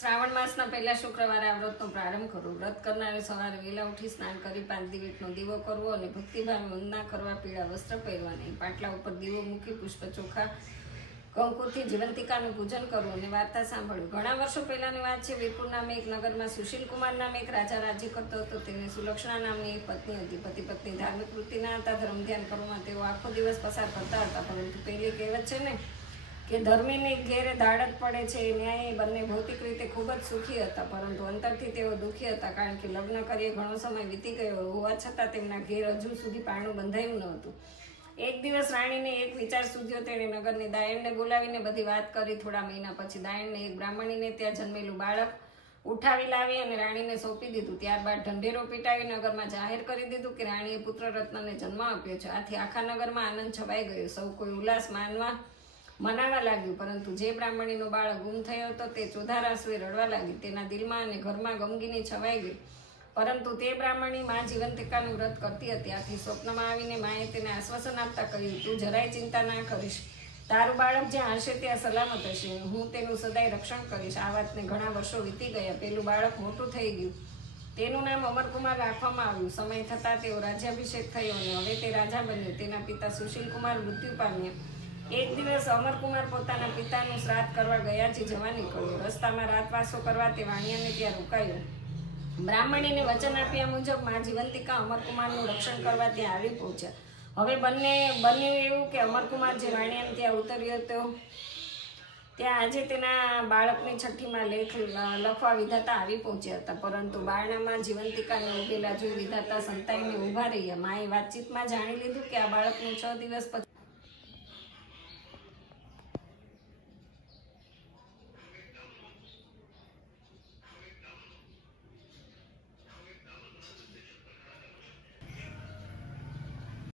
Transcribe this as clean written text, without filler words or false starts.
શ્રાવણ માસના પહેલા શુક્રવારે આ વ્રતનો પ્રારંભ કરવો. વ્રત કરનારે સવારે વહેલા ઉઠી સ્નાન કરી 5 દિવેટનો દીવો કરવો અને ભક્તિભાવે વંદના કરવા, પીળા વસ્ત્ર પહેરવાની, પાટલા ઉપર દીવો મૂકી પુષ્પ ચોખા કંકુથી જીવંતિકાનું પૂજન કરવું અને વાર્તા સાંભળ્યું. ઘણા વર્ષો પહેલાની વાત છે. વીરપુર નામે એક નગરમાં સુશીલ કુમાર નામે એક રાજા રાજ્ય કરતો હતો. તેને સુલક્ષણા નામની એક પત્ની હતી. પતિ પત્ની ધાર્મિક વૃત્તિના હતા. ધર્મ ધ્યાન કરવામાં તેઓ આખો દિવસ પસાર કરતા હતા. પરંતુ પેલી કહેવત છે ને કે ધર્મીને ઘેરે દાડ જ પડે છે. ન્યાય બંને ભૌતિક રીતે ખૂબ જ સુખી હતા, પરંતુ અંતરથી તેઓ દુઃખી હતા, કારણ કે લગ્ન કરીએ ઘણો સમય વીતી ગયો હોવા છતાં તેમના ઘેર હજુ સુધી પારણું બંધાયું ન હતું. એક દિવસ રાણીને એક વિચાર સૂઝ્યો. તેણે નગરની દાયણને બોલાવીને બધી વાત કરી. થોડા મહિના પછી દાયણને એક બ્રાહ્મણીને ત્યાં જન્મેલું બાળક ઉઠાવી લાવી અને રાણીને સોંપી દીધું. ત્યારબાદ ઢંઢેરો પીટાવી નગરમાં જાહેર કરી દીધું કે રાણીએ પુત્ર રત્નને જન્મ આપ્યો છે. આથી આખા નગરમાં આનંદ છવાઈ ગયો. સૌ કોઈ ઉલ્લાસ મનાવા લાગ્યું. પરંતુ જે બ્રાહ્મણીનો બાળક ગુમ થયો હતો તે ચોધાર આંસુએ રડવા લાગી. તેના દિલમાં અને ઘરમાં ગમગીની છવાઈ ગઈ. પરંતુ તે બ્રાહ્મણી માં જીવંતિકાનું વ્રત કરતી હતી. આથી સ્વપ્નમાં આવીને માએ તેને આશ્વાસન આપતા કહ્યું, તું જરાય ચિંતા ના કરીશ. તારું બાળક જ્યાં હશે ત્યાં સલામત હશે. હું તેનું સદાય રક્ષણ કરીશ. આ વાતને ઘણા વર્ષો વીતી ગયા. પેલું બાળક મોટું થઈ ગયું. તેનું નામ અમરકુમાર રાખવામાં આવ્યું. સમય થતાં તેઓ રાજ્યાભિષેક થયો અને હવે તે રાજા બન્યો. તેના પિતા સુશીલકુમાર મૃત્યુ પામ્યા. એક દિવસ અમરકુમાર પોતાના પિતાનું શ્રાદ્ધ કરવા ગયાથી જવા નીકળ્યો. રસ્તામાં રાતવાસો કરવા તે વાણિયાને ત્યાં રોકાયો. બ્રાહ્મણીને વચન આપ્યા મુજબ માં જીવંતિકા અમરકુમારનું રક્ષણ કરવા ત્યાં આવી પહોંચ્યા. હવે બન્યું એવું કે અમરકુમાર જે વાણિયાને ત્યાં ઉતર્યો હતો ત્યાં આજે તેના બાળકની છઠ્ઠીમાં લેખ લખવા વિધાતા આવી પહોંચ્યા હતા. પરંતુ બારણામાં જીવંતિકાને ઉભેલા જોઈ વિધાતા સંતાઈને ઊભા રહ્યા. માએ વાતચીતમાં જાણી લીધું કે આ બાળકનું 6 દિવસ પછી